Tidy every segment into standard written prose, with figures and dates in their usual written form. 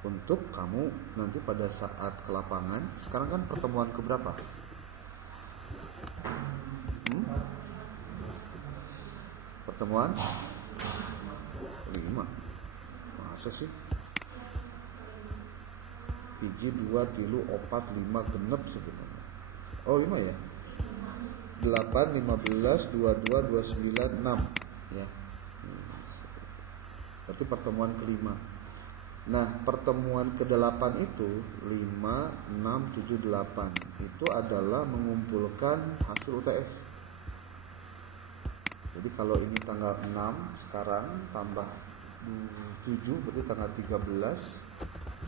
untuk kamu nanti pada saat ke lapangan. Sekarang kan pertemuan keberapa? Pertemuan 5. Masa sih? 1, 2, 3, 4, 5 genep sebenarnya. Oh 5 ya? 8, 15, 22, 29, 6 ya. Berarti pertemuan kelima. Nah, pertemuan ke-8 itu 5, 6, 7, 8 itu adalah mengumpulkan hasil UTS. Jadi kalau ini tanggal 6 sekarang tambah 7 berarti tanggal 13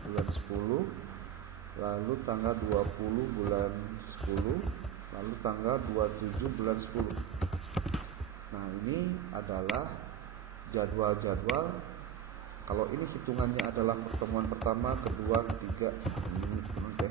bulan 10, lalu tanggal 20 bulan 10, lalu tanggal 27 bulan 10. Nah, ini adalah jadwal-jadwal. Kalau ini hitungannya adalah pertemuan pertama, kedua, ketiga, ini oke.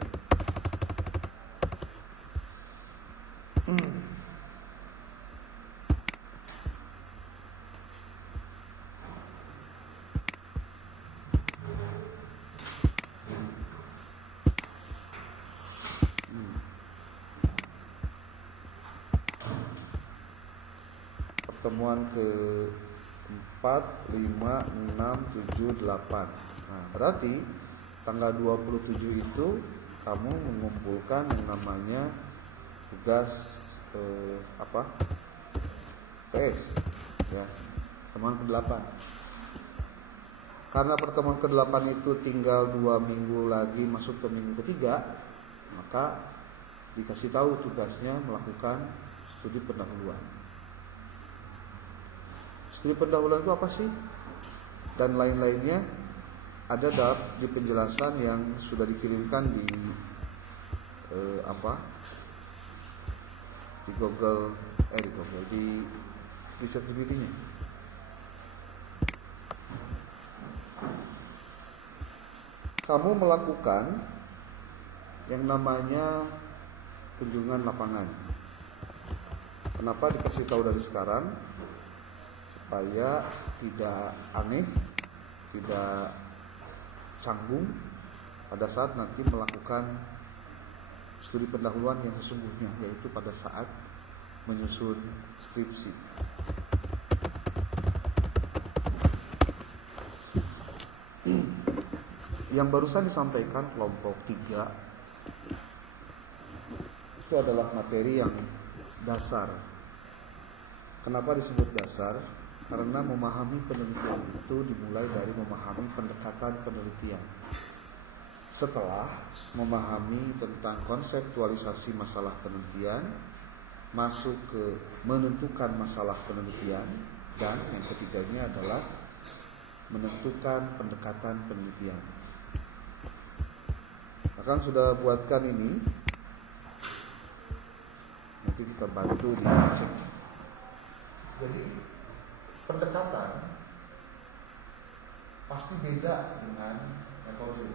Pertemuan ke 4, 5, 6, 7, 8. Nah, berarti tanggal 27 itu kamu mengumpulkan yang namanya tugas PS ya, pertemuan ke-8. Karena pertemuan ke-8 itu tinggal 2 minggu lagi masuk ke minggu ketiga, maka dikasih tahu tugasnya melakukan studi pendahuluan. Studi pendahuluan itu apa sih? Dan lain-lainnya ada di penjelasan yang sudah dikirimkan di di riset GPT-nya. Kamu melakukan yang namanya kunjungan lapangan. Kenapa dikasih tahu dari sekarang? Supaya tidak aneh, tidak canggung pada saat nanti melakukan studi pendahuluan yang sesungguhnya, yaitu pada saat menyusun skripsi. Yang barusan disampaikan kelompok 3 itu adalah materi yang dasar. Kenapa disebut dasar? Karena memahami penelitian itu dimulai dari memahami pendekatan penelitian. Setelah memahami tentang konseptualisasi masalah penelitian, masuk ke menentukan masalah penelitian, dan yang ketiganya adalah menentukan pendekatan penelitian. Akan sudah buatkan ini, nanti kita bantu di cek. Jadi pendekatan pasti beda dengan metode.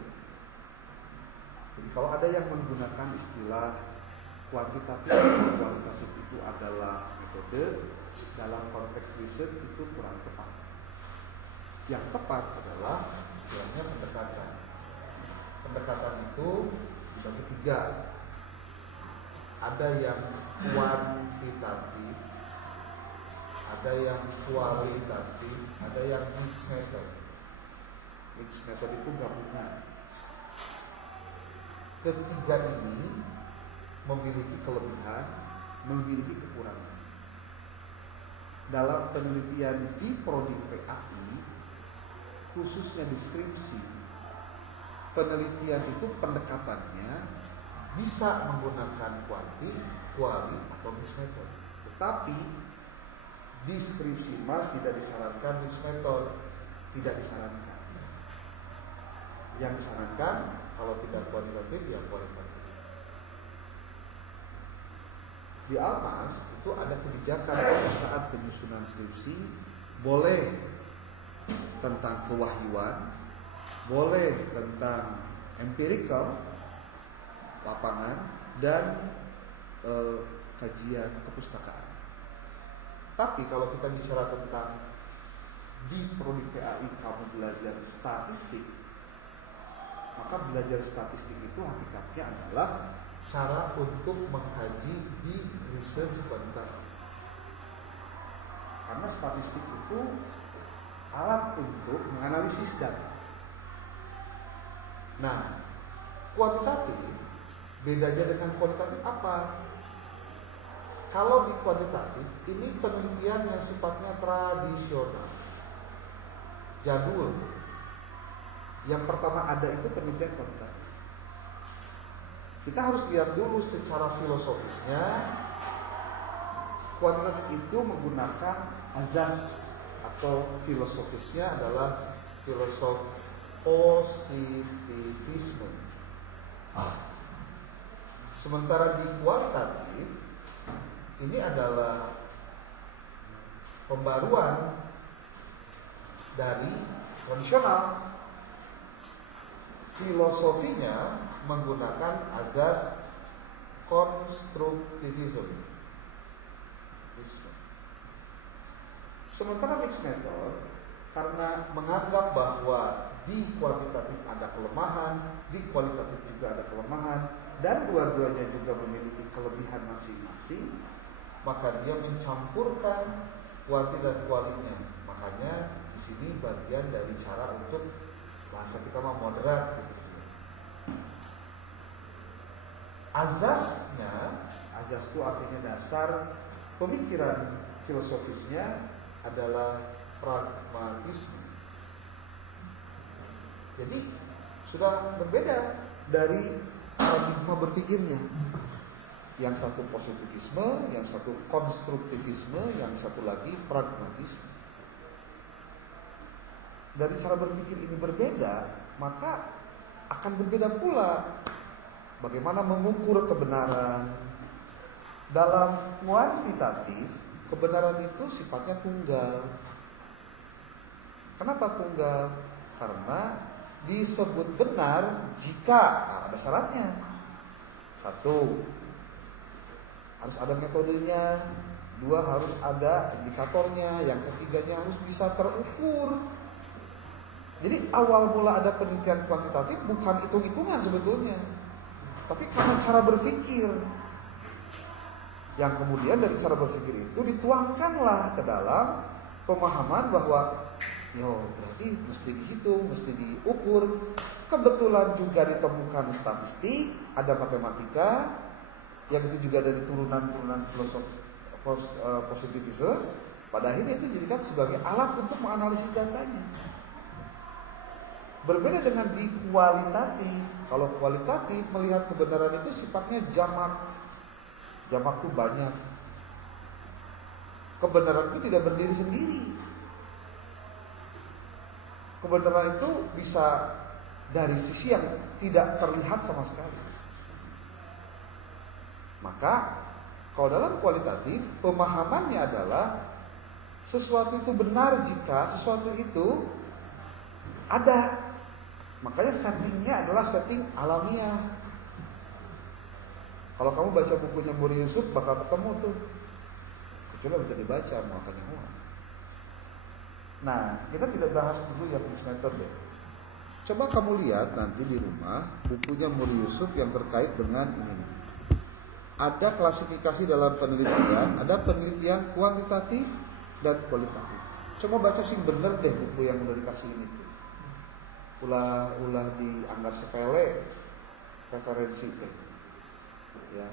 Jadi kalau ada yang menggunakan istilah kuantitatif atau kualitatif itu adalah metode, dalam konteks riset itu kurang tepat. Yang tepat adalah istilahnya pendekatan. Pendekatan itu dibagi 3. Ada yang kuantitatif, ada yang kualitatif, ada yang mixed method. Mixed method itu gabungan. Ketiga ini memiliki kelebihan, memiliki kekurangan. Dalam penelitian di prodi PAI, khususnya di skripsi, penelitian itu pendekatannya bisa menggunakan kuali atau mixed method. Tetapi di skripsi tidak disarankan mixed method, tidak disarankan. Yang disarankan kalau tidak kualitatif ya kualitatif. Di Almas itu ada kebijakan pada saat penyusunan skripsi, boleh tentang kewahyuan, boleh tentang empirical lapangan, dan kajian kepustakaan. Tapi kalau kita bicara tentang di prodi PAI kamu belajar statistik, maka belajar statistik itu hakikatnya adalah cara untuk mengkaji di research kuantitatif. Karena statistik itu alat untuk menganalisis data. Nah, kuantitatif bedanya dengan kualitatif apa? Kalau di kuantitatif ini penelitian yang sifatnya tradisional, jadul. Yang pertama ada itu penelitian kuantitatif. Kita harus lihat dulu secara filosofisnya. Kuantitatif itu menggunakan azas atau filosofisnya adalah filosof positivisme. Sementara di kualitatif ini adalah pembaruan dari tradisional. Filosofinya menggunakan azas konstruktivisme. Sementara mixed method karena menganggap bahwa di kuantitatif ada kelemahan, di kualitatif juga ada kelemahan, dan dua-duanya juga memiliki kelebihan masing-masing, maka dia mencampurkan kuanti dan kualinya. Makanya di sini bagian dari cara untuk bahasa kita mah moderat gitu. Azasnya, azas itu artinya dasar pemikiran filosofisnya adalah pragmatisme. Jadi sudah berbeda dari paradigma berpikirnya. Yang satu positivisme, yang satu konstruktivisme, yang satu lagi pragmatisme. Dari cara berpikir ini berbeda, maka akan berbeda pula bagaimana mengukur kebenaran. Dalam kuantitatif, kebenaran itu sifatnya tunggal. Kenapa tunggal? Karena disebut benar jika ada syaratnya. Satu, harus ada metodenya. Dua, harus ada indikatornya. Yang ketiganya harus bisa terukur. Jadi awal mula ada penelitian kuantitatif bukan hitung-hitungan sebetulnya, tapi karena cara berpikir. Yang kemudian dari cara berpikir itu dituangkanlah ke dalam pemahaman bahwa berarti mesti dihitung, mesti diukur. Kebetulan juga ditemukan statistik, ada matematika, yang itu juga dari turunan-turunan filosofi positivisme. Pada akhirnya itu dijadikan sebagai alat untuk menganalisis datanya. Berbeda dengan di kualitatif. Kalau kualitatif melihat kebenaran itu sifatnya jamak. Jamak itu banyak. Kebenaran itu tidak berdiri sendiri. Kebenaran itu bisa dari sisi yang tidak terlihat sama sekali. Maka kalau dalam kualitatif pemahamannya adalah sesuatu itu benar jika sesuatu itu ada. Makanya settingnya adalah setting alamiah. Kalau kamu baca bukunya Muri Yusuf bakal ketemu tuh. Kecuali bisa dibaca makanya uang. Nah, kita tidak bahas dulu yang mixed method deh. Coba kamu lihat nanti di rumah bukunya Muri Yusuf yang terkait dengan ini nih. Ada klasifikasi dalam penelitian, ada penelitian kuantitatif dan kualitatif. Coba baca sih bener deh buku yang udah dikasih ini tuh. Ulah dianggap sepele referensi teh. Ya.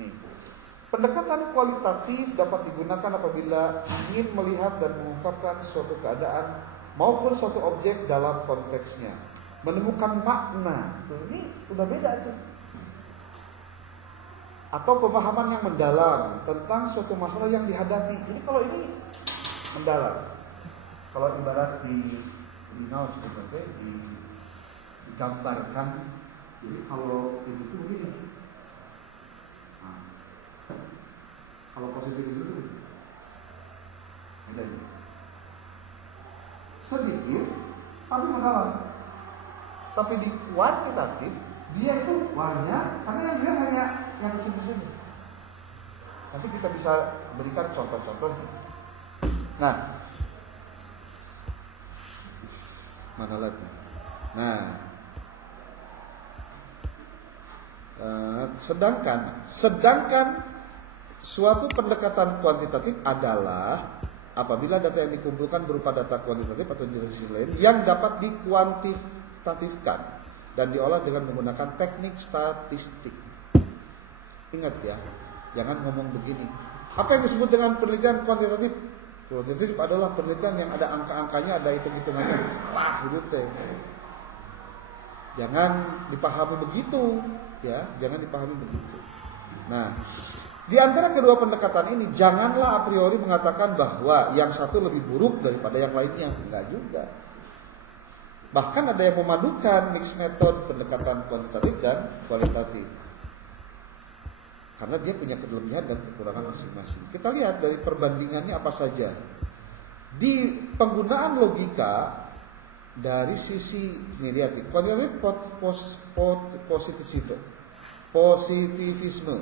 Nih. Pendekatan kualitatif dapat digunakan apabila ingin melihat dan mengungkapkan suatu keadaan maupun suatu objek dalam konteksnya, menemukan makna. Tuh, ini udah beda tuh. Atau pemahaman yang mendalam tentang suatu masalah yang dihadapi. Ini kalau ini mendalam. Kalau ibarat di sebenarnya digambarkan. Jadi kalau ini tuh begini. Nah, kalau positif itu ada sedikit tapi mendalam. Tapi di kuantitatif dia itu banyak karena yang dia hanya yang kecil-kecil. Nanti kita bisa berikan contoh-contoh. Nah, mana lagi? Nah, Sedangkan suatu pendekatan kuantitatif adalah apabila data yang dikumpulkan berupa data kuantitatif atau jenis lain yang dapat dikuantitatifkan dan diolah dengan menggunakan teknik statistik. Ingat ya, jangan ngomong begini. Apa yang disebut dengan penelitian kuantitatif? Kuantitatif adalah penelitian yang ada angka-angkanya, ada hitung-hitungannya. Salah gitu teh. Jangan dipahami begitu, ya, jangan dipahami begitu. Nah, di antara kedua pendekatan ini, janganlah a priori mengatakan bahwa yang satu lebih buruk daripada yang lainnya. Enggak juga. Bahkan ada yang memadukan mix method pendekatan kuantitatif dan kualitatif. Karena dia punya kelebihan dan kekurangan masing-masing. Kita lihat dari perbandingannya apa saja. Di penggunaan logika dari sisi ini lihat, kuantitatif positivisme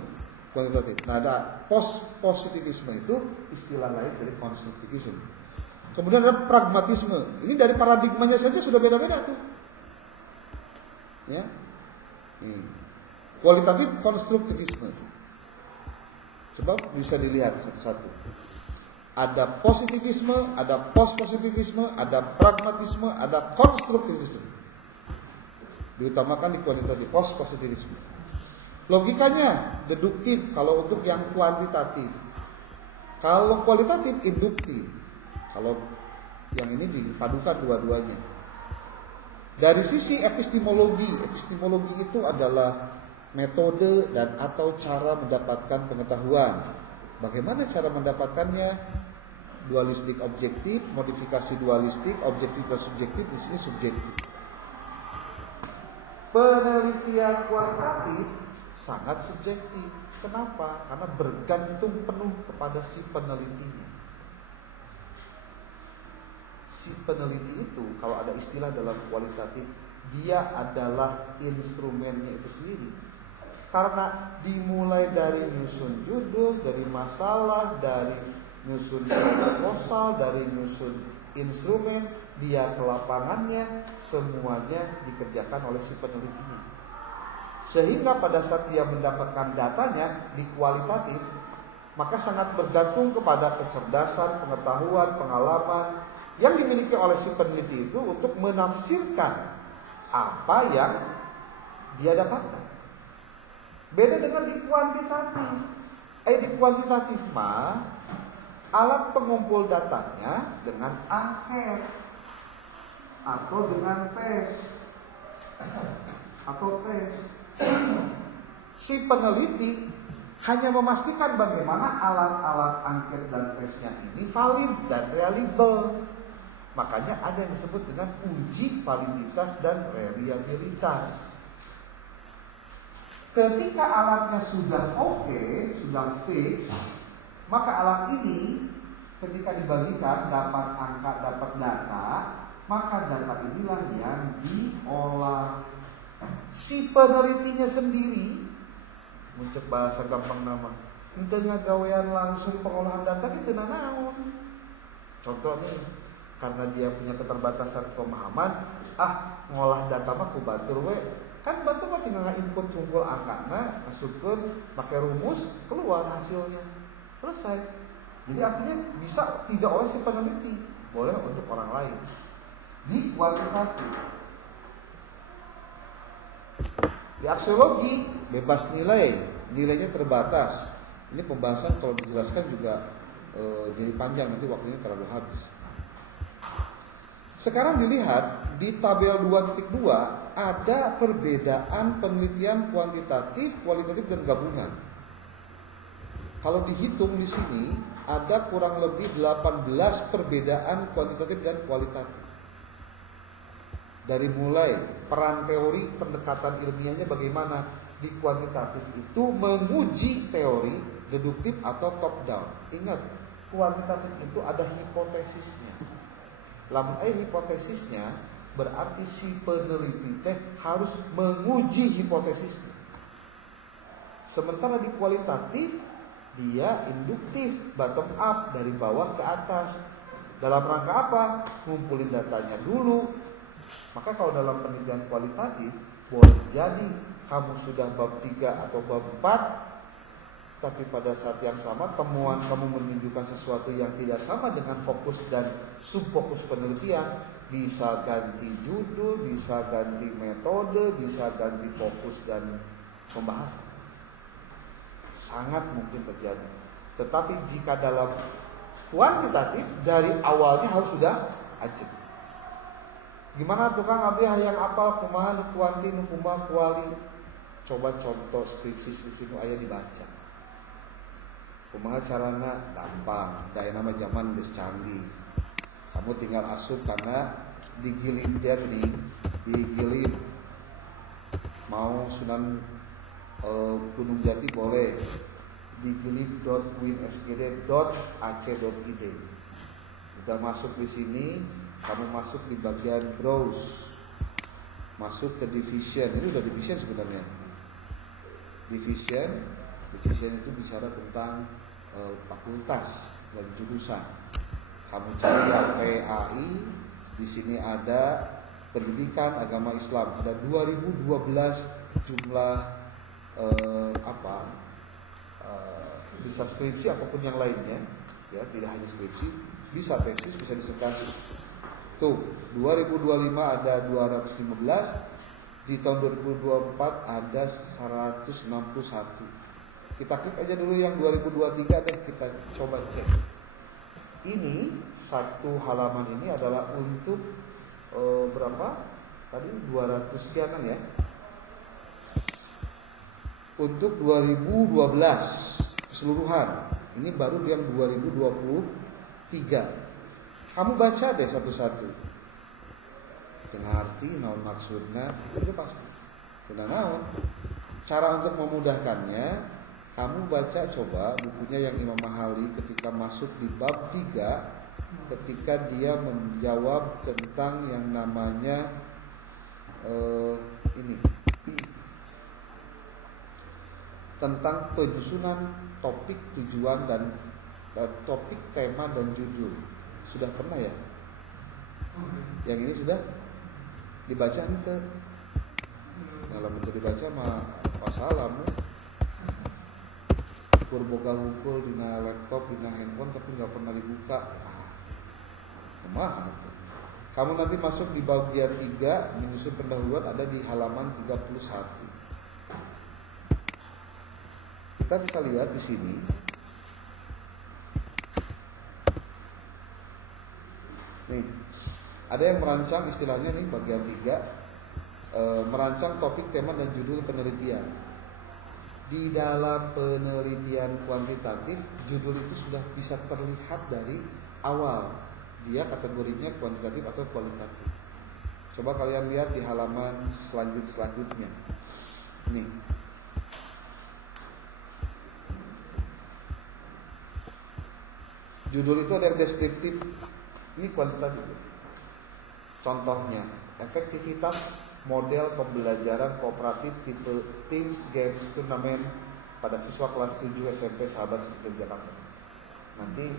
kuantitatif. Nah, ada positivisme itu istilah lain dari konstruktivisme. Kemudian ada pragmatisme. Ini dari paradigmanya saja sudah beda-beda tuh. Ya. Kualitatif konstruktivisme. Coba bisa dilihat satu-satu. Ada positivisme, ada post-positivisme, ada pragmatisme, ada konstruktivisme. Diutamakan di kuantitatif, post-positivisme. Logikanya deduktif kalau untuk yang kuantitatif. Kalau kualitatif induktif. Kalau yang ini dipadukan dua-duanya. Dari sisi epistemologi itu adalah metode dan atau cara mendapatkan pengetahuan. Bagaimana cara mendapatkannya? Dualistik objektif, modifikasi dualistik, objektif dan subjektif, di sini subjektif. Penelitian kualitatif sangat subjektif. Kenapa? Karena bergantung penuh kepada si penelitinya. Si peneliti itu, kalau ada istilah dalam kualitatif, dia adalah instrumennya itu sendiri. Karena dimulai dari nyusun judul, dari masalah, dari nyusun proposal, dari nyusun instrumen, dia ke lapangannya, semuanya dikerjakan oleh si penelitinya. Sehingga pada saat dia mendapatkan datanya di kualitatif, maka sangat bergantung kepada kecerdasan, pengetahuan, pengalaman yang dimiliki oleh si peneliti itu untuk menafsirkan apa yang dia dapatkan. Beda dengan di kuantitatif. Di kuantitatif mah alat pengumpul datanya dengan angket atau dengan tes Si peneliti hanya memastikan bagaimana alat-alat angket dan tesnya ini valid dan reliable. Makanya ada yang disebut dengan uji validitas dan reliabilitas. Ketika alatnya sudah oke, sudah fix, maka alat ini ketika dibagikan dapat angka, dapat data, maka data inilah yang diolah si penelitinya sendiri. Muncul bahasa gampang nama. Intinya gawean langsung pengolahan data itu naon. Contoh nih, karena dia punya keterbatasan pemahaman, ngolah data mah ku batur we. Kan batur mah tinggal input kumpul angkana, masukkeun pakai rumus, keluar hasilnya. Selesai. Jadi artinya bisa tidak oleh si peneliti, boleh untuk orang lain. Di kuantitatif. Di aksiologi bebas nilai, nilainya terbatas. Ini pembahasan kalau dijelaskan juga jadi panjang, nanti waktunya terlalu habis. Sekarang dilihat di tabel 2.2 ada perbedaan penelitian kuantitatif, kualitatif dan gabungan. Kalau dihitung di sini ada kurang lebih 18 perbedaan kuantitatif dan kualitatif. Dari mulai peran teori, pendekatan ilmiahnya bagaimana. Di kuantitatif itu menguji teori, deduktif atau top down. Ingat, kuantitatif itu ada hipotesisnya. Lamun hipotesisnya berarti si peneliti harus menguji hipotesisnya. Sementara di kualitatif dia induktif, bottom up, dari bawah ke atas. Dalam rangka apa? Ngumpulin datanya dulu, Maka kalau dalam penelitian kualitatif, boleh jadi kamu sudah bab 3 atau bab 4, tapi pada saat yang sama temuan kamu menunjukkan sesuatu yang tidak sama dengan fokus dan subfokus penelitian. Bisa ganti judul, bisa ganti metode, bisa ganti fokus dan pembahasan. Sangat mungkin terjadi. Tetapi jika dalam kuantitatif, dari awalnya harus sudah ajib. Gimana tukang abdi yang apal kumaha nu kuanti nu kumaha kuali? Coba contoh skripsi nu aya dibaca. Kumaha carana gampang, daya nama zaman geus canggih. Kamu tinggal asup karena digilit nih, digilit. Mau Sunan Gunung Jati boleh. digilit.winsgd.ac.id. Udah masuk di sini, kamu masuk di bagian browse. Masuk ke division. Ini udah division sebenarnya. Division itu bicara tentang fakultas dan jurusan. Kamu cari yang PAI, di sini ada pendidikan agama Islam. Ada 2012 jumlah bisa skripsi ataupun yang lainnya, ya tidak hanya skripsi, bisa tesis, bisa disertasi. Tuh 2025 ada 215, di tahun 2024 ada 161. Kita klik aja dulu yang 2023 dan kita coba cek. Ini satu halaman ini adalah untuk berapa? Tadi 200 sekianan ya. Untuk 2012 keseluruhan. Ini baru yang 2023. Kamu baca deh satu-satu. Ngerti naon maksudnya, itu pasti. Benar naon. Cara untuk memudahkannya, kamu baca coba bukunya yang Imam Mahali ketika masuk di bab 3, ketika dia menjawab tentang yang namanya tentang penyusunan topik, tujuan dan topik, tema dan judul. Sudah pernah ya? Yang ini sudah dibaca ente. Kalau menjadi baca mah masalahmu. Boga hukul dina laptop, dina handphone tapi nggak pernah dibuka. Kumaha tuh? Kamu nanti masuk di bagian 3 menyusun pendahuluan, ada di halaman 31. Kita bisa lihat di sini. Nih, ada yang merancang istilahnya nih bagian 3, merancang topik, tema dan judul penelitian. Di dalam penelitian kuantitatif, judul itu sudah bisa terlihat dari awal. Dia kategorinya kuantitatif atau kualitatif. Coba kalian lihat di halaman selanjutnya. Nih. Judul itu ada yang deskriptif. Ini kuantitatif. Contohnya, efektivitas model pembelajaran kooperatif tipe Teams Games Turnamen pada siswa kelas 7 SMP Sahabat Seperti Jakarta. Nanti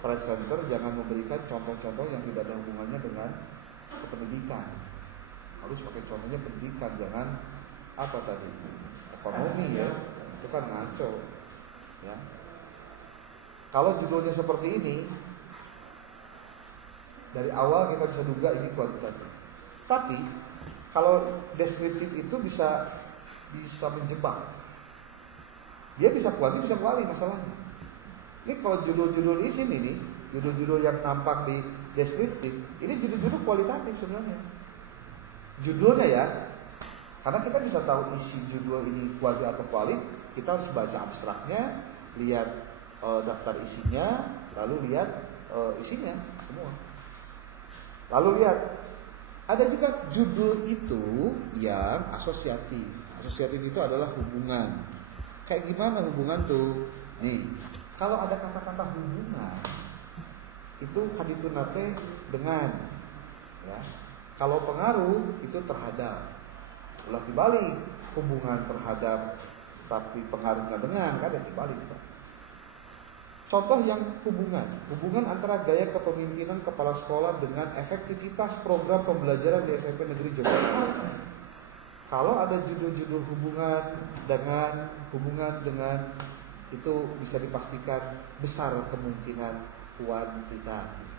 presenter jangan memberikan contoh-contoh yang tidak ada hubungannya dengan pendidikan. Harus pakai contohnya pendidikan, jangan ekonomi ya, itu kan ngaco ya. Kalau judulnya seperti ini, dari awal kita bisa duga ini kuantitatif. Tapi kalau deskriptif itu bisa menjebak. Dia bisa kuanti, bisa kuali masalahnya. Ini kalau judul-judul di sini nih, judul-judul yang nampak di deskriptif, ini judul-judul kualitatif sebenarnya. Judulnya ya, karena kita bisa tahu isi judul ini kuali atau kuali, kita harus baca abstraknya, lihat daftar isinya, lalu lihat isinya semua. Lalu lihat. Ada juga judul itu yang asosiatif. Asosiatif itu adalah hubungan. Kayak gimana hubungan tuh? Nih, kalau ada kata-kata hubungan, itu kaditunate dengan, ya. Kalau pengaruh itu terhadap. Ulah dibalik, hubungan terhadap tapi pengaruhnya dengan, kan ya dibalik. Contoh yang hubungan antara gaya kepemimpinan kepala sekolah dengan efektivitas program pembelajaran di SMP Negeri Yogyakarta. Kalau ada judul-judul hubungan dengan itu bisa dipastikan besar kemungkinan kuantitatif.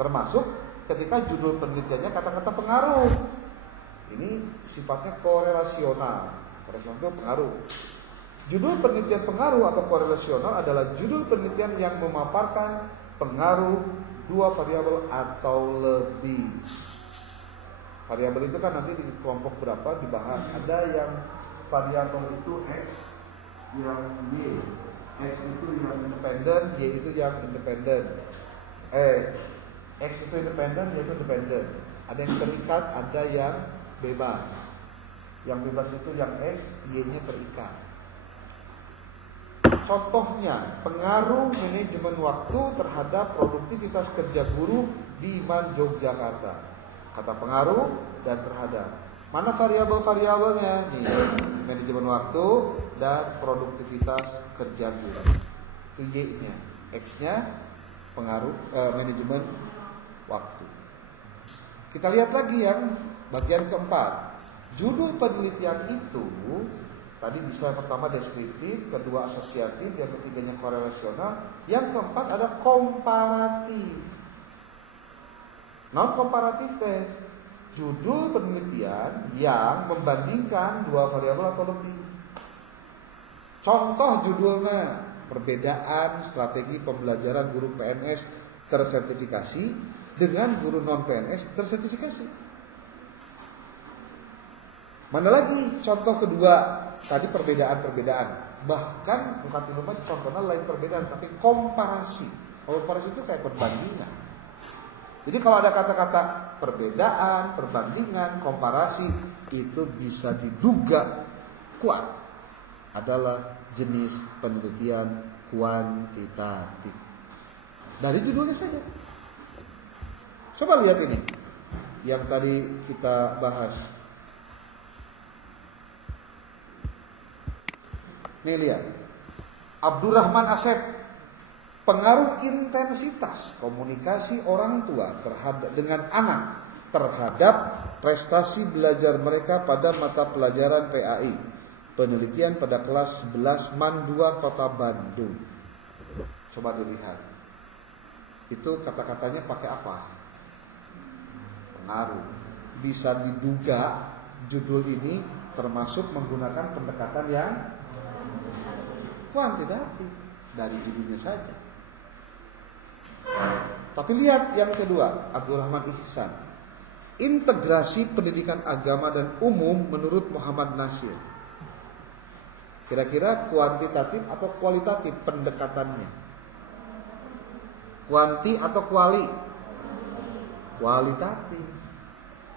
Termasuk ketika judul penelitiannya kata-kata pengaruh. Ini sifatnya korelasional. Korelasional itu pengaruh. Judul penelitian pengaruh atau korelasional adalah judul penelitian yang memaparkan pengaruh dua variabel atau lebih. Variabel itu kan nanti di kelompok berapa dibahas. Ada yang variabel itu X, yang Y. X itu yang independen, Y itu yang independen. X itu independen, Y itu independen. Ada yang terikat, ada yang bebas. Yang bebas itu yang X, Y-nya terikat. Contohnya, pengaruh manajemen waktu terhadap produktivitas kerja guru di MAN Yogyakarta. Kata pengaruh dan terhadap. Mana variabel-variabelnya? Nih, manajemen waktu dan produktivitas kerja guru. Itu Y-nya. X-nya pengaruh manajemen waktu. Kita lihat lagi yang bagian keempat. Judul penelitian itu tadi bisa pertama deskriptif, kedua asosiatif, yang ketiganya korelasional, yang keempat ada komparatif. Non komparatif teh judul penelitian yang membandingkan dua variabel atau lebih. Contoh judulnya perbedaan strategi pembelajaran guru PNS tersertifikasi dengan guru non PNS tersertifikasi. Mana lagi contoh kedua? Tadi perbedaan-perbedaan. Bahkan bukan cuma contohnya lain perbedaan, tapi komparasi. Komparasi itu kayak perbandingan. Jadi kalau ada kata-kata perbedaan, perbandingan, komparasi, itu bisa diduga kuat adalah jenis penelitian kuantitatif. Dari judulnya saja. Coba lihat ini yang tadi kita bahas. Nih lihat, Abdurrahman Asep, pengaruh intensitas komunikasi orang tua terhadap dengan anak terhadap prestasi belajar mereka pada mata pelajaran PAI. Penelitian pada kelas 11 MAN 2 Kota Bandung. Coba dilihat. Itu kata-katanya pakai apa? Pengaruh. Bisa diduga judul ini termasuk menggunakan pendekatan yang kuantitatif dari judulnya saja. Tapi lihat yang kedua, Abdurrahman Ihsan. Integrasi pendidikan agama dan umum menurut Muhammad Nasir. Kira-kira kuantitatif atau kualitatif pendekatannya? Kuanti atau kuali? Kualitatif.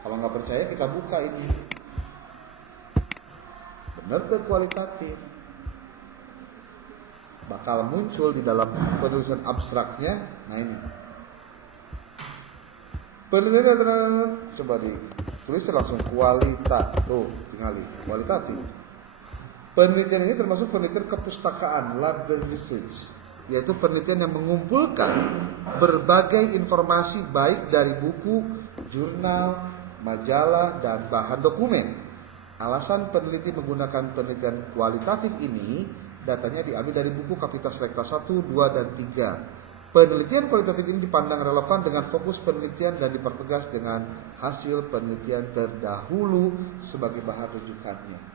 Kalau nggak percaya kita buka ini. Benar ke kualitatif? Bakal muncul di dalam penulisan abstraknya. Nah ini penelitian, coba ditulis langsung kualitatif. Tuh, tinggalin kualitatif. Penelitian ini termasuk penelitian kepustakaan, library research, yaitu penelitian yang mengumpulkan berbagai informasi baik dari buku, jurnal, majalah, dan bahan dokumen. Alasan peneliti menggunakan penelitian kualitatif ini, datanya diambil dari buku Kapitas Rekta 1, 2, dan 3. Penelitian kualitatif ini dipandang relevan dengan fokus penelitian dan dipertegas dengan hasil penelitian terdahulu sebagai bahan rujukannya.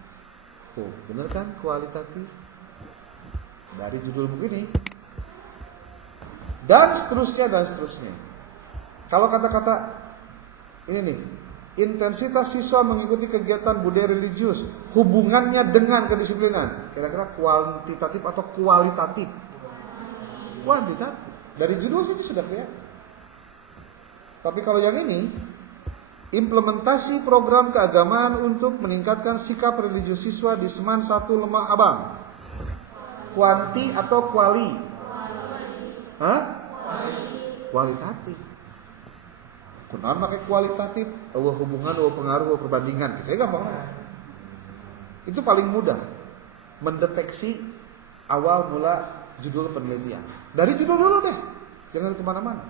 Tuh, bener kan kualitatif? Dari judul buku ini. Dan seterusnya, dan seterusnya. Kalau kata-kata ini nih, intensitas siswa mengikuti kegiatan budaya religius, hubungannya dengan kedisiplinan. Kira-kira kuantitatif atau kualitatif? Kuantitatif. Dari judul itu sudah kelihatan. Tapi kalau yang ini, implementasi program keagamaan untuk meningkatkan sikap religius siswa di Seman 1 Lemah Abang. Kuanti atau kuali? Hah? Kualitatif. Kenapa pakai kualitatif? Hubungan, pengaruh, perbandingan. Kita gampang. Itu paling mudah mendeteksi awal mula judul penelitian. Dari judul dulu deh, jangan kemana-mana.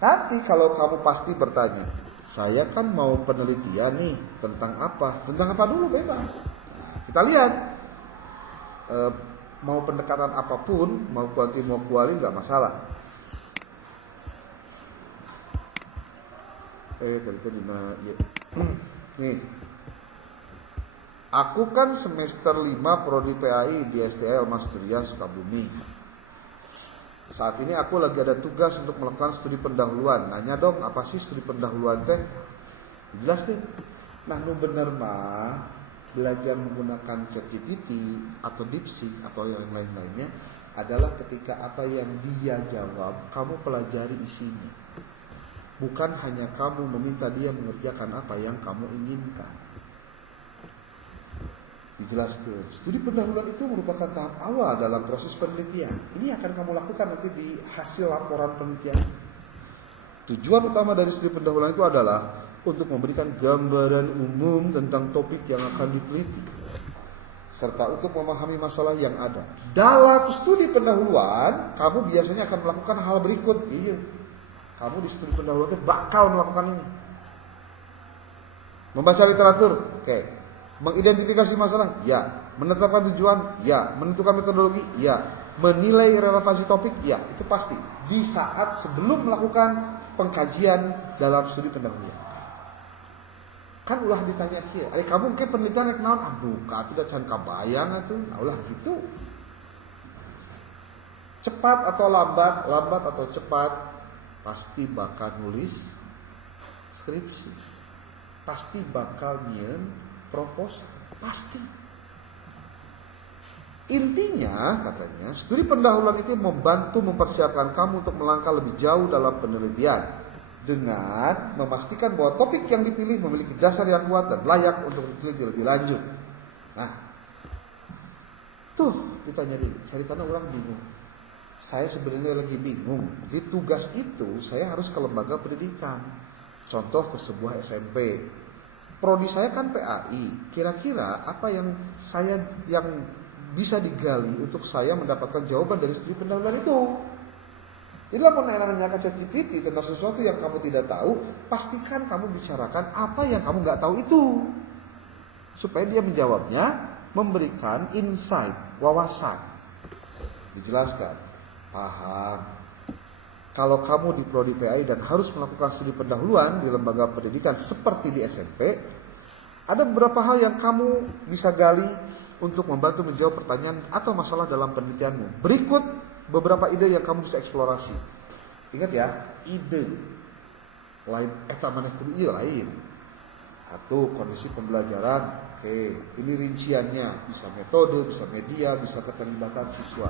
Nanti kalau kamu pasti bertanya, saya kan mau penelitian nih tentang apa? Tentang apa dulu bebas. Kita lihat mau pendekatan apapun, mau kuanti mau kuali nggak masalah. Nih, aku kan semester 5 prodi PAI di STL Mas Surya Sukabumi. Saat ini aku lagi ada tugas untuk melakukan studi pendahuluan. Nanya dong, apa sih studi pendahuluan teh? Jelas kan? Nah, nu bener mah belajar menggunakan ChatGPT atau DeepSeek atau yang lain-lainnya adalah ketika apa yang dia jawab, kamu pelajari isinya. Bukan hanya kamu meminta dia mengerjakan apa yang kamu inginkan. Dijelaskan, studi pendahuluan itu merupakan tahap awal dalam proses penelitian. Ini akan kamu lakukan nanti di hasil laporan penelitian. Tujuan utama dari studi pendahuluan itu adalah untuk memberikan gambaran umum tentang topik yang akan diteliti, serta untuk memahami masalah yang ada. Dalam studi pendahuluan, kamu biasanya akan melakukan hal berikut. Iya, kamu di studi pendahuluan itu bakal melakukan ini. Membaca literatur, oke. Mengidentifikasi masalah, ya. Menetapkan tujuan, ya. Menentukan metodologi, ya. Menilai relevansi topik, ya. Itu pasti di saat sebelum melakukan pengkajian dalam studi pendahuluan. Kan ulah ditanya kia, kamu mungkin penelitian yang naon? Aduh, tidak can kabayang atuh. Nah, ulah gitu. Cepat atau lambat atau cepat, pasti bakal nulis skripsi, pasti bakal nyieun proposal, pasti. Intinya katanya studi pendahuluan itu membantu mempersiapkan kamu untuk melangkah lebih jauh dalam penelitian dengan memastikan bahwa topik yang dipilih memiliki dasar yang kuat dan layak untuk diteliti lebih lanjut. Nah, tuh ditanya dia, cari tanah orang bingung. Saya sebenarnya lagi bingung. Di tugas itu saya harus ke lembaga pendidikan. Contoh ke sebuah SMP. Prodi saya kan PAI. Kira-kira apa yang bisa digali untuk saya mendapatkan jawaban dari studi pendahuluan itu? Jadi kalau nanya ke ChatGPT tentang sesuatu yang kamu tidak tahu, pastikan kamu bicarakan apa yang kamu nggak tahu itu, supaya dia menjawabnya, memberikan insight, wawasan. Dijelaskan, paham. Kalau kamu di prodi PAI dan harus melakukan studi pendahuluan di lembaga pendidikan seperti di SMP, ada beberapa hal yang kamu bisa gali untuk membantu menjawab pertanyaan atau masalah dalam penelitianmu. Berikut beberapa ide yang kamu bisa eksplorasi. Ingat ya, ide lain maneh kudu ieu lain. Satu, kondisi pembelajaran. Oke, ini rinciannya, bisa metode, bisa media, bisa keterlibatan siswa.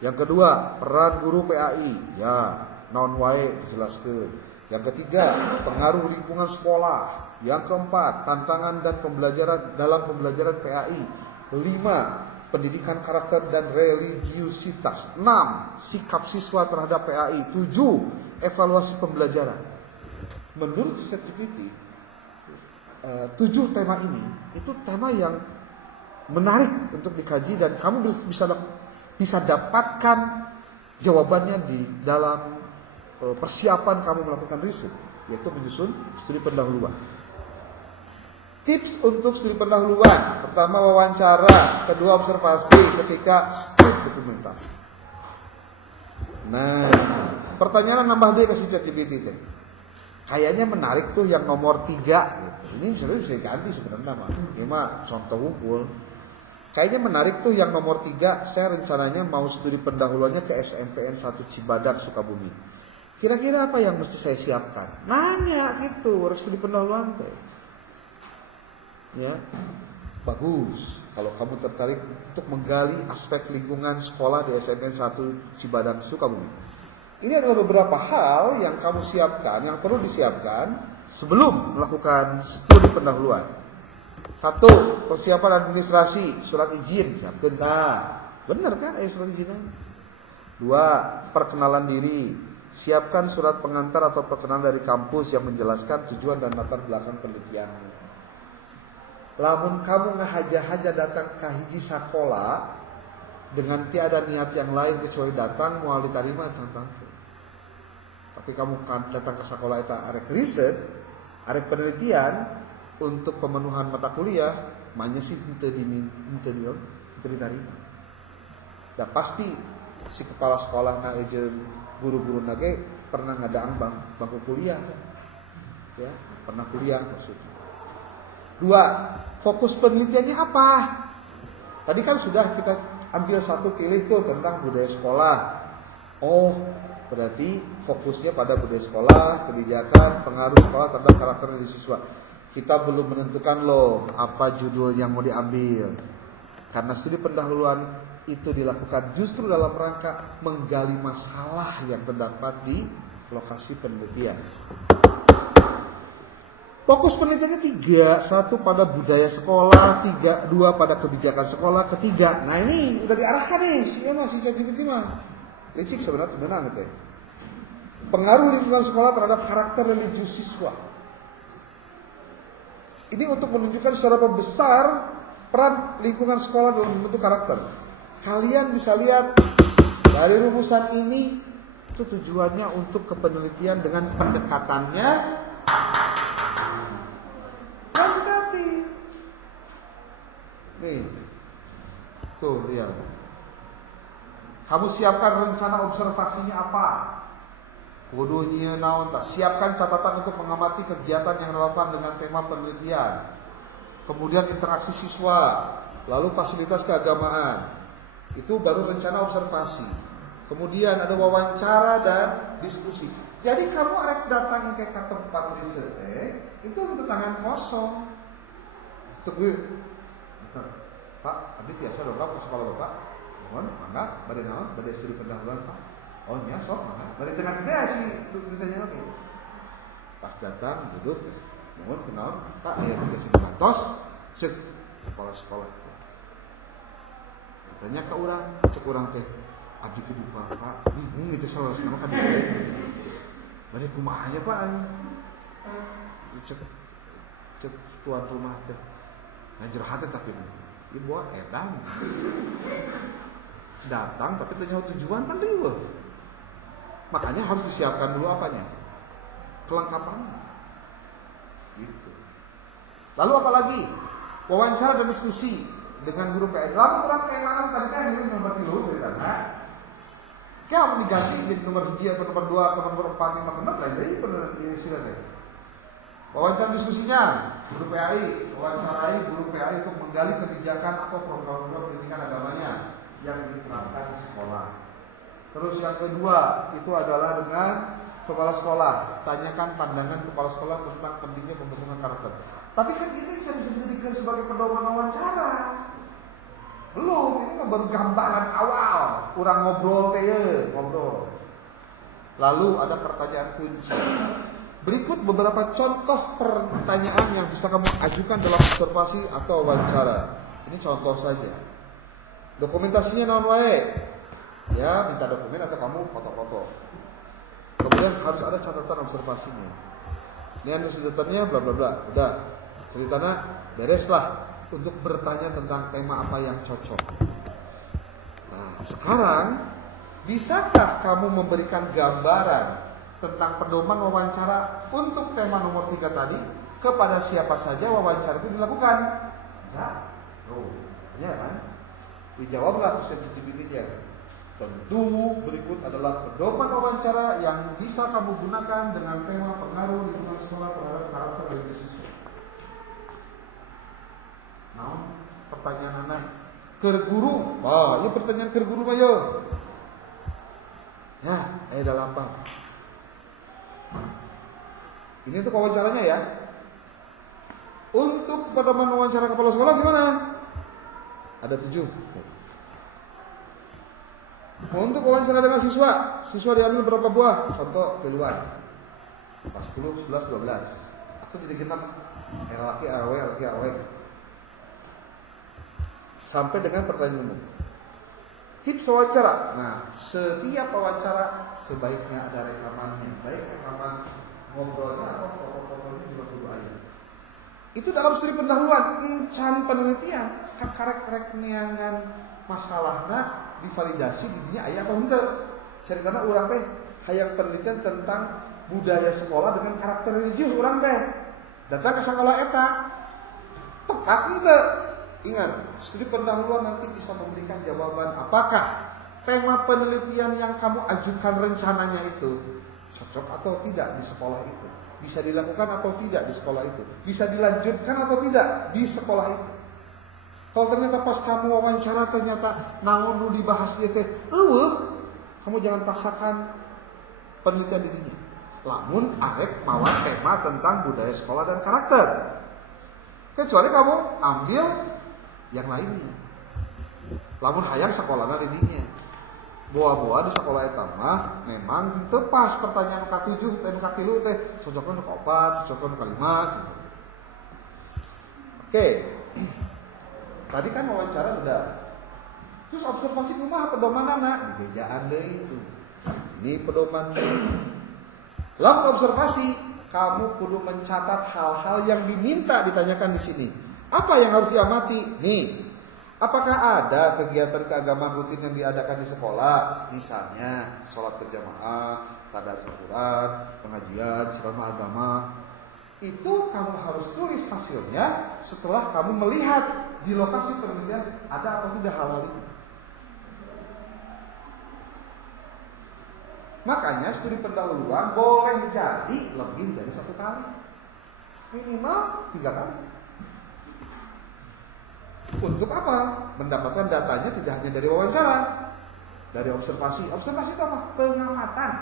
Yang kedua, peran guru PAI. Ya, naon wae dijelaskeun. Yang ketiga, pengaruh lingkungan sekolah. Yang keempat, tantangan dan pembelajaran dalam pembelajaran PAI. 5, pendidikan karakter dan religiusitas. 6, sikap siswa terhadap PAI. 7, evaluasi pembelajaran. Menurut ChatGPT, 7 tema ini itu tema yang menarik untuk dikaji dan kamu bisa dapatkan jawabannya di dalam persiapan kamu melakukan riset, yaitu menyusun studi pendahuluan. Tips untuk studi pendahuluan: pertama, wawancara; kedua, observasi; ketiga, studi dokumentasi. Nah, pertanyaan nambah deh kasih ChatGPT teh. Kayaknya menarik tuh yang nomor 3 gitu. Ini misalnya bisa diganti sebenarnya mah. Ini mah contoh unggul. Kayaknya menarik tuh yang nomor 3. Saya rencananya mau studi pendahuluannya ke SMPN 1 Cibadak Sukabumi. Kira-kira apa yang mesti saya siapkan? Nanya gitu, harus studi pendahuluan teh. Ya, bagus. Kalau kamu tertarik untuk menggali aspek lingkungan sekolah di SMPN 1 Cibadak Sukabumi. Ini adalah beberapa hal yang kamu siapkan, yang perlu disiapkan sebelum melakukan studi pendahuluan. 1, persiapan administrasi, surat izin siapkan. Nah, benar kan surat izin. 2, perkenalan diri. Siapkan surat pengantar atau perkenalan dari kampus yang menjelaskan tujuan dan latar belakang penelitianmu. Lamun kamu ngahaja-haja datang ke hiji sakola, dengan tiada niat yang lain kecuali datang moal diterima tentang. Tapi kamu kan datang ke sekolah eta arek riset, arek penelitian untuk pemenuhan mata kuliah, manya sih diterima. Dan pasti si kepala sekolah na jeung guru-guru nage pernah ngadaang bangku kuliah. Ya, pernah kuliah maksudnya. 2, fokus penelitiannya apa? Tadi kan sudah kita ambil satu pilih tuh tentang budaya sekolah. Oh, berarti fokusnya pada budaya sekolah, kebijakan, pengaruh sekolah terhadap karakter dari siswa. Kita belum menentukan loh apa judul yang mau diambil. Karena studi pendahuluan itu dilakukan justru dalam rangka menggali masalah yang terdapat di lokasi penelitian. Fokus penelitiannya 3, 1 pada budaya sekolah, 2 pada kebijakan sekolah, 3. Nah ini udah diarahkan nih, si ChatGPT mah. Licik sebenarnya benar gitu ya. Pengaruh lingkungan sekolah terhadap karakter religius siswa. Ini untuk menunjukkan seberapa besar peran lingkungan sekolah dalam membentuk karakter. Kalian bisa lihat dari rumusan ini itu tujuannya untuk kepenelitian dengan pendekatannya kuantitatif. Nih, tuh lihat. Kamu siapkan rencana observasinya apa? Kudunya naon tak? Siapkan catatan untuk mengamati kegiatan yang relevan dengan tema penelitian. Kemudian interaksi siswa, lalu fasilitas keagamaan. Itu baru rencana observasi. Kemudian ada wawancara dan diskusi. Jadi kamu arek datang ke tempat riset itu untuk tangan kosong. Tunggu. Pak, abdi biasa dong ke sekolah Bapak. Mohon, mangga, badai naon, badai studi pendahuluan Pak. Oh nya sok, mangga. Badai dengan dia sih ditanya lagi. Pas datang duduk, mohon kenal, Pak, aya tugas di kantos, cek kepala sekolah. Tanya ke urang, cek urang teh, abdi kudu Pak, bingung itu salah sama kan dia. Badai kumaha nya Pak? Cek tuan rumah teh. Ngajar hati tapi ibu edan. Datang tapi tanya tujuan kan liweuh. Makanya harus disiapkan dulu apanya? Kelengkapannya. Gitu. Lalu apa lagi? Wawancara dan diskusi dengan guru PN. Lalu kurang kehilangan tadi kan ini nomor 3 ceritanya. Kamu diganti jadi nomor 1 atau nomor 2 atau nomor 4, 5, 6 lain dari penelitian silakan. Wawancara diskusinya guru PAI, wawancarai guru PAI untuk menggali kebijakan atau program-program pendidikan agamanya yang diterapkan di sekolah. Terus yang kedua itu adalah dengan kepala sekolah. Tanyakan pandangan kepala sekolah tentang pentingnya pembentukan karakter. Tapi kan ini bisa dijadikan sebagai pedoman wawancara. Belum, ini kan baru gambaran awal. Kurang ngobrol ngobrol. Lalu ada pertanyaan kunci. Berikut beberapa contoh pertanyaan yang bisa kamu ajukan dalam observasi atau wawancara. Ini contoh saja. Dokumentasinya naon wae? Ya, minta dokumen atau kamu foto-foto. Kemudian harus ada catatan observasinya. Ini ada catatannya bla bla bla. Udah. Ceritanya bereslah untuk bertanya tentang tema apa yang cocok. Nah, sekarang bisakah kamu memberikan gambaran tentang pedoman wawancara untuk tema nomor 3 tadi kepada siapa saja wawancara itu dilakukan? Ya, ya kan? Dijawablah ChatGPT-nya. Tentu berikut adalah pedoman wawancara yang bisa kamu gunakan dengan tema pengaruh lingkungan sekolah terhadap karakter dari siswa. Nah, pertanyaan anak ke guru. Oh, ini pertanyaan ke guru mah yo. Ya, dalam apa? Ini untuk wawancaranya ya. Untuk pedoman wawancara kepala sekolah gimana? Ada 7. Untuk wawancara dengan siswa diambil berapa buah? Contoh keluar. Pas 10, 11, 12. Aku jadi genap. Laki awe. Sampai dengan pertanyaan umum. Tips wawancara. Nah, setiap wawancara sebaiknya ada rekamannya. Baik rekaman ngobrolnya atau foto-fotonya juga kudu aya. Itu dalam studi pendahuluan, encan penelitian, karek-karek niangan masalahna divalidasi didinya aya atau henteu. Ceritana urang teh hayang penelitian tentang budaya sekolah dengan karakter religius urang teh. Datang ke sekolah eta. Tepat henteu? Ingat, studi pendahuluan nanti bisa memberikan jawaban apakah tema penelitian yang kamu ajukan rencananya itu cocok atau tidak di sekolah itu, bisa dilakukan atau tidak di sekolah itu, bisa dilanjutkan atau tidak di sekolah itu. Kalau ternyata pas kamu wawancara ternyata naon nu dibahas ieu teh kamu jangan paksakan penelitian dirinya. Lamun arek mawa tema tentang budaya sekolah dan karakter, kecuali kamu ambil yang lainnya. Lamun hayang sekolahna di dinya. Boa-boa di sekolah eta mah memang tepas pertanyaan K7 teh nu K3 teh cocokna nu K4, cocokna nu K5 gitu. Oke. Tadi kan wawancara udah. Terus observasi kumaha pedomanana? Di bejaan deui itu. Ini pedoman deui. Lamun observasi, kamu kudu mencatat hal-hal yang diminta ditanyakan di sini. Apa yang harus diamati? Nih, apakah ada kegiatan keagamaan rutin yang diadakan di sekolah? Misalnya, sholat berjamaah, tadarus Al-Quran, pengajian, ceramah agama. Itu kamu harus tulis hasilnya setelah kamu melihat di lokasi penelitian ada atau tidak hal-hal itu. Makanya studi pendahuluan boleh jadi lebih dari 1 kali. Minimal 3 kali. Untuk apa? Mendapatkan datanya tidak hanya dari wawancara, dari observasi. Observasi itu apa? Pengamatan.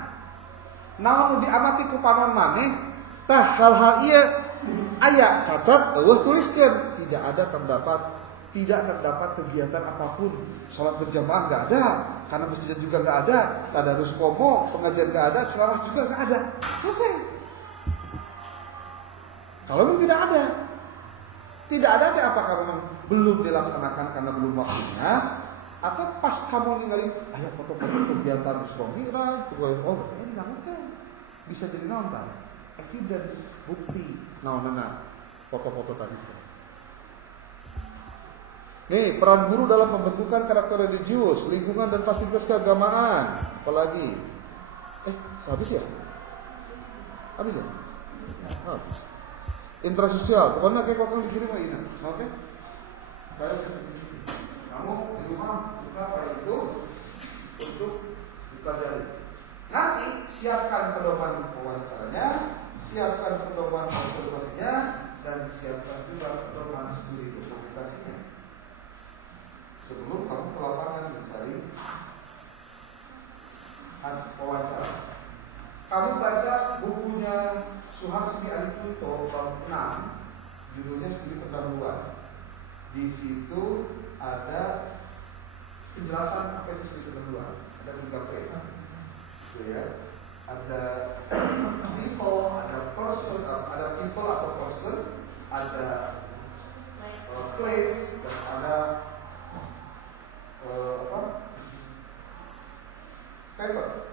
Namun diamati ku panon maneh, tah hal-hal ieu aya catat, eueuh tuliskeun. Tidak terdapat kegiatan apapun. Salat berjamaah enggak ada, karena masjid juga enggak ada, tadarus qomo, pengajian enggak ada, selawat juga enggak ada. Selesai. Kalau memang tidak ada apakah memang belum dilaksanakan karena belum waktunya, atau pas kamu ninggalin aya foto-foto kegiatan Isra Mi'raj, bisa jadi nonton evidence, bukti naonana foto-foto tadi. Nih, peran guru dalam pembentukan karakter religius, lingkungan dan fasilitas keagamaan. Apalagi habis ya? Habis ya? Habis. Intrasosial, pokoknya kayak kau dikirim lagi, oke? Kamu di rumah buka file itu untuk dipelajari. Nanti siapkan pedoman wawancaranya, siapkan pedoman observasinya, dan siapkan juga pedoman studi dokumentasinya. Sebelum kamu ke lapangan mencari hasil wawancara, kamu baca bukunya Suharsmi Arikunto bab 6, judulnya Studi Pendahuluan. Di situ ada penjelasan apa itu studi pendahuluan. Ada 3 P, gitu ya. Ada people, ada person, ada people atau person, ada place, dan ada paper.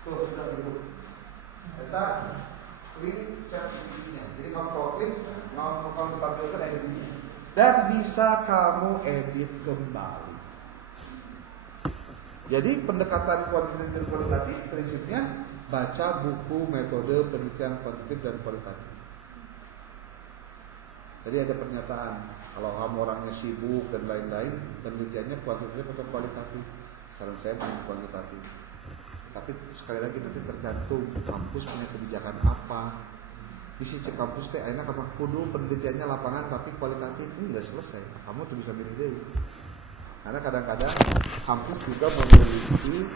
Tuh sudah gitu. Kita klik chat nya. Jadi kamu klik, mau kamu tampilkan editnya. Dan bisa kamu edit kembali. Jadi pendekatan kuantitatif dan kualitatif prinsipnya baca buku metode penelitian kuantitatif dan kualitatif. Jadi ada pernyataan kalau kamu orangnya sibuk dan lain-lain, penelitiannya kuantitatif atau kualitatif. Saran saya kuantitatif. Tapi sekali lagi nanti tergantung kampus punya kebijakan apa. Bisa cek kampus teh enak apa kudu penelitiannya lapangan tapi kualitatif enggak selesai. Kamu tuh bisa milih deh. Karena kadang-kadang kampus juga memiliki